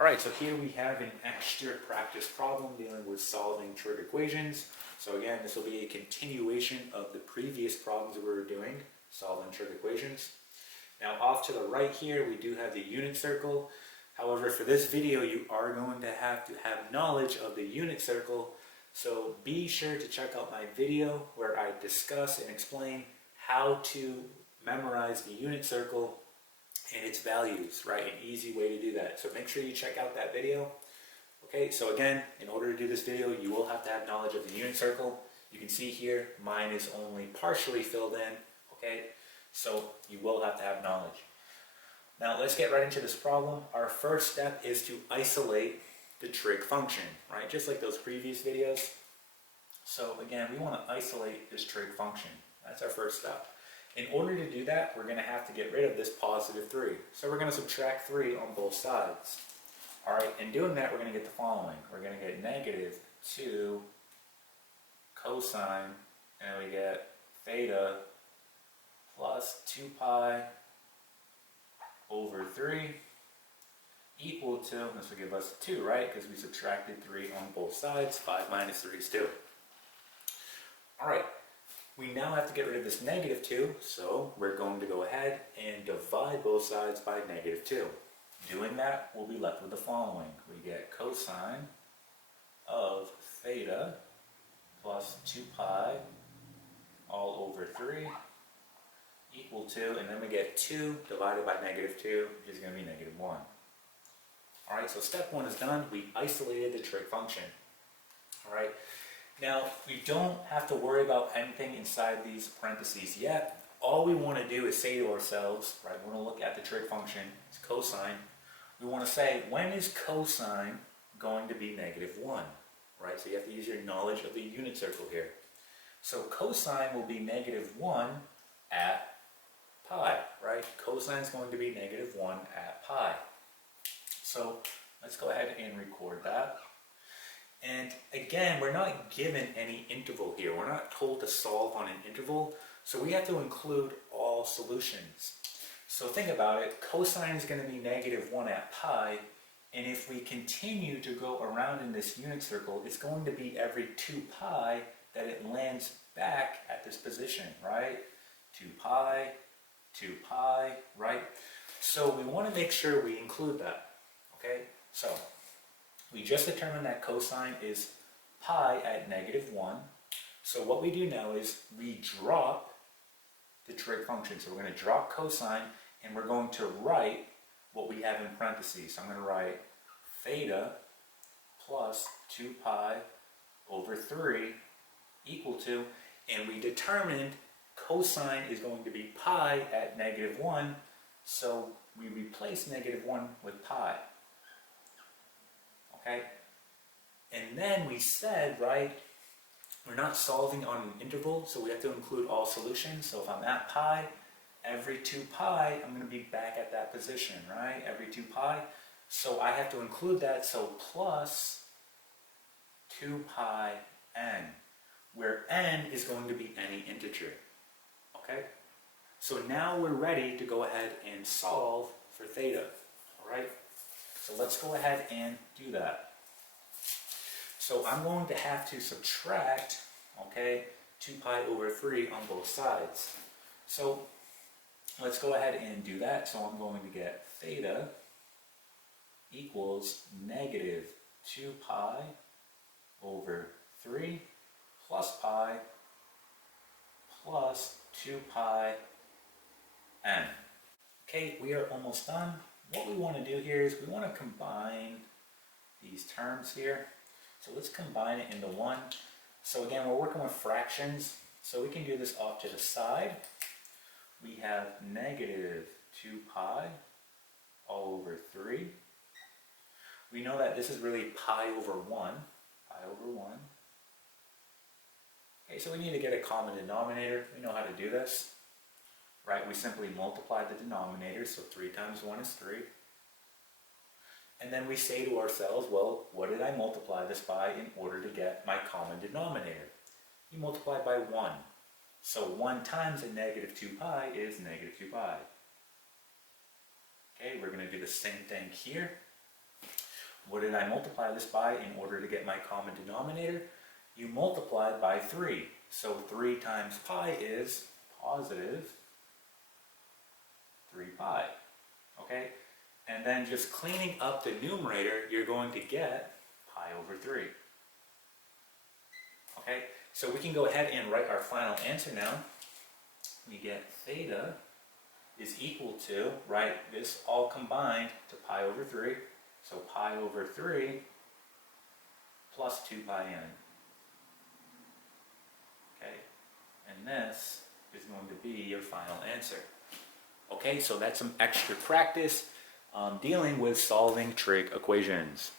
Alright, so here we have an extra practice problem dealing with solving trig equations. So again, this will be a continuation of the previous problems that we were doing, solving trig equations. Now off to the right here, we do have the unit circle. However, for this video, you are going to have knowledge of the unit circle. So be sure to check out my video where I discuss and explain how to memorize the unit circle and its values, right? An easy way to do that. So make sure you check out that video. Okay, so again, in order to do this video, you will have to have knowledge of the unit circle. You can see here, mine is only partially filled in, okay? So you will have to have knowledge. Now let's get right into this problem. Our first step is to isolate the trig function, right? Just like those previous videos. So again, we want to isolate this trig function. That's our first step. In order to do that, we're going to have to get rid of this positive 3. So we're going to subtract 3 on both sides. Alright, in doing that, we're going to get the following. We're going to get negative 2 cosine, and we get theta plus 2 pi over 3 equal to, this will give us 2, right? Because we subtracted 3 on both sides. 5 minus 3 is 2. Alright. We now have to get rid of this negative 2, so we're going to go ahead and divide both sides by negative 2. Doing that, we'll be left with the following. We get cosine of theta plus 2 pi all over 3 equal to, and then we get 2 divided by negative 2, which is going to be negative 1. Alright, so step 1 is done. We isolated the trig function. Alright. Now, we don't have to worry about anything inside these parentheses yet. All we want to do is say to ourselves, right, we want to look at the trig function, it's cosine. We want to say, when is cosine going to be negative 1? Right, so you have to use your knowledge of the unit circle here. So cosine will be negative 1 at pi, right? Cosine is going to be negative 1 at pi. So let's go ahead and record that. And again, we're not given any interval here. We're not told to solve on an interval, so we have to include all solutions. So think about it, cosine is going to be negative 1 at pi, and if we continue to go around in this unit circle, it's going to be every 2 pi that it lands back at this position, right? 2 pi, right? So we want to make sure we include that, okay? So we just determined that cosine is pi at negative 1. So what we do now is we drop the trig function. So we're going to drop cosine, and we're going to write what we have in parentheses. So I'm going to write theta plus 2 pi over 3 equal to, and we determined cosine is going to be pi at negative 1, so we replace negative 1 with pi. Okay? And then we said, right, we're not solving on an interval, so we have to include all solutions. So if I'm at pi, every 2 pi, I'm going to be back at that position, right? Every 2 pi. So I have to include that, so plus 2 pi n, where n is going to be any integer. Okay? So now we're ready to go ahead and solve for theta. Alright? So let's go ahead and do that. So I'm going to have to subtract, okay, 2 pi over 3 on both sides. So let's go ahead and do that. So I'm going to get theta equals negative 2 pi over 3 plus pi plus 2 pi n. Okay, we are almost done. What we want to do here is we want to combine these terms here. So let's combine it into one. So again, we're working with fractions, so we can do this off to the side. We have negative 2 pi all over 3. We know that this is really pi over 1. Pi over 1. Okay, so we need to get a common denominator. We know how to do this. Right, we simply multiply the denominator, so 3 times 1 is 3. And then we say to ourselves, well, what did I multiply this by in order to get my common denominator? You multiply by 1. So 1 times a negative 2 pi is negative 2 pi. Okay, we're going to do the same thing here. What did I multiply this by in order to get my common denominator? You multiply by 3. So 3 times pi is positive 3 pi. Okay? And then just cleaning up the numerator, you're going to get pi over 3. Okay? So we can go ahead and write our final answer now. We get theta is equal to, right, this all combined to pi over 3. So pi over 3 plus 2 pi n. Okay? And this is going to be your final answer. Okay, so that's some extra practice dealing with solving trig equations.